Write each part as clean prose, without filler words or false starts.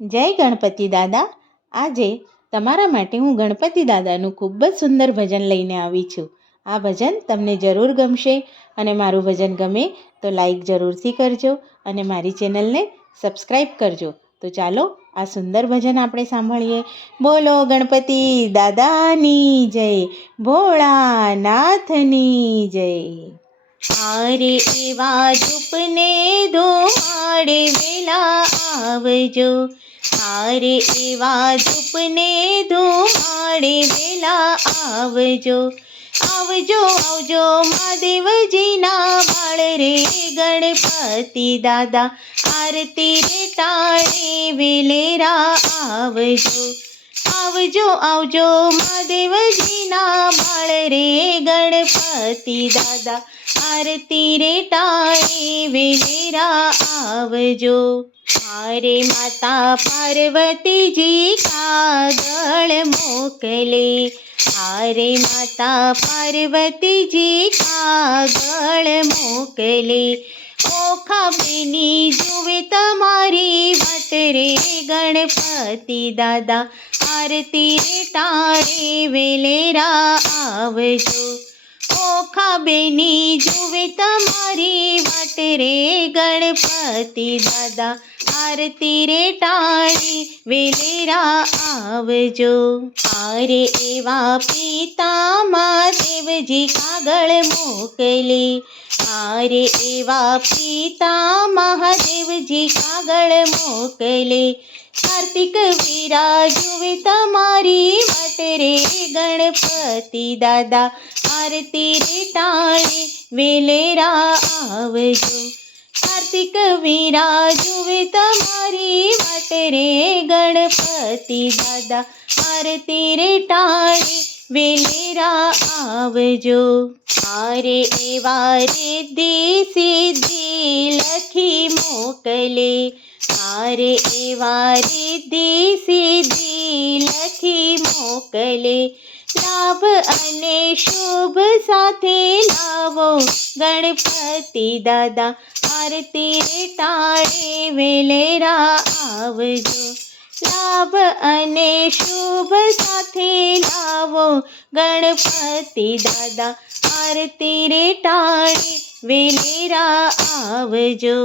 જય ગણપતિ દાદા. આજે તમારા માટે હું ગણપતિ દાદાનું ખૂબ જ સુંદર ભજન લઈને આવી છું. આ ભજન તમને જરૂર ગમશે અને મારું ભજન ગમે તો લાઈક જરૂરથી કરજો અને મારી ચેનલને સબસ્ક્રાઈબ કરજો. તો ચાલો આ સુંદર ભજન આપણે સાંભળીએ. બોલો ગણપતિ દાદાની જય, ભોળાનાથની જય. આરે એવા ધૂપને ધુમાડે વેલા આવજો, આરે એવા ધૂપને ધુમાડે વેલા આવજો. આવજો આવજો મહાદેવજીના બાળ રે ગણપતિ દાદા, આરતી રે ટાળે વેલેરા આવજો. આવજો આવજો મહાદેવજીના બાળ રે ગણપતિ દાદા, આરતી રે ટાળે વેલેરા આવજો. મારે માતા પાર્વતીજી કાગળ મોકલે, મારે માતા પાર્વતીજી કાગળ મોકલે. ઓખા બેની જુએ તમારી વાટ રે ગણપતિ દાદા, આરતી રે ટાળે વેલેરા આવજો. ઓખા બેની જુએ તમારી વાટ રે ગણપતિ દાદા, આરતી રે ટાળી વેલેરા આવજો. આરે એવા પિતા મહાદેવજી કાગળ મોકલે, આરે એવા પિતા મહાદેવજી કાગળ મોકલે. કાર્તિક વીરા જુએ તમારી વાટ રે ગણપતિ દાદા, આરતી રે ટાળે વેલેરા આવજો. કાર્તિક વીરા જુએ તમારી વાટ રે ગણપતિ દાદા, આરતી રે ટાળે વેલેરા આવજો. આરે એવા રિદ્ધિ સિદ્ધિ લખી મોકલે, આરે એવા રિદ્ધિ સિદ્ધિ લખી મોકલે. લાભ અને શુભ સાથે લાવો ગણપતિ દાદા, આરતી રે ટાળે વેલેરા આવજો. લાભ અને શુભ સાથે લાવો ગણપતિ દાદા, આરતી રે ટાળે વેલેરા આવજો.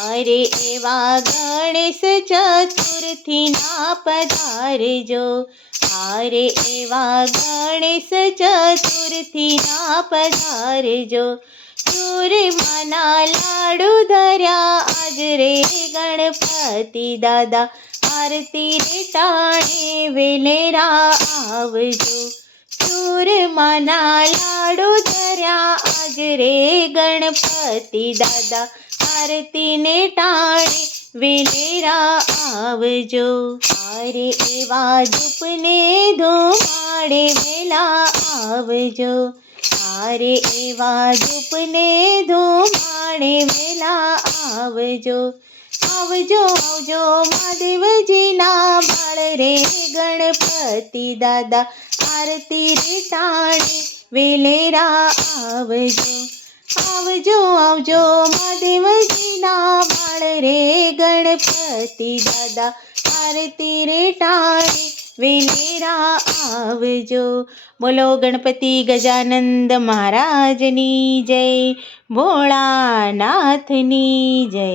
આરે એવા ગણેશ ચતુર્થીના પધારજો, આરે એવા ગણેશ ચતુર્થીના પધારજો. ચૂરમાના લાડુ ધર્યા આજ રે ગણપતિ દાદા, આરતી રે ટાળે વેલેરા આવજો. ચૂરમાના લાડુ ધર્યા આજ રે ગણપતિ દાદા, આરતી ને ટાળે વેલેરા આવજો. આરે એવા ધૂપને ધુમાડે વેલા આવજો, આરે એવા ધૂપને ધુમાડે વેલા આવજો. આવજો આવજો મહાદેવજીના બાળ રે ગણપતિ દાદા, આરતી રે ટાળે વેલેરા આવજો. આવજો આવજો મહાદેવજીના બાળ રે ગણપતિ દાદા, આરતી રે ટાળે વેલેરા આવજો. બોલો ગણપતિ ગજાનંદ મહારાજની જય, ભોળાનાથની જય.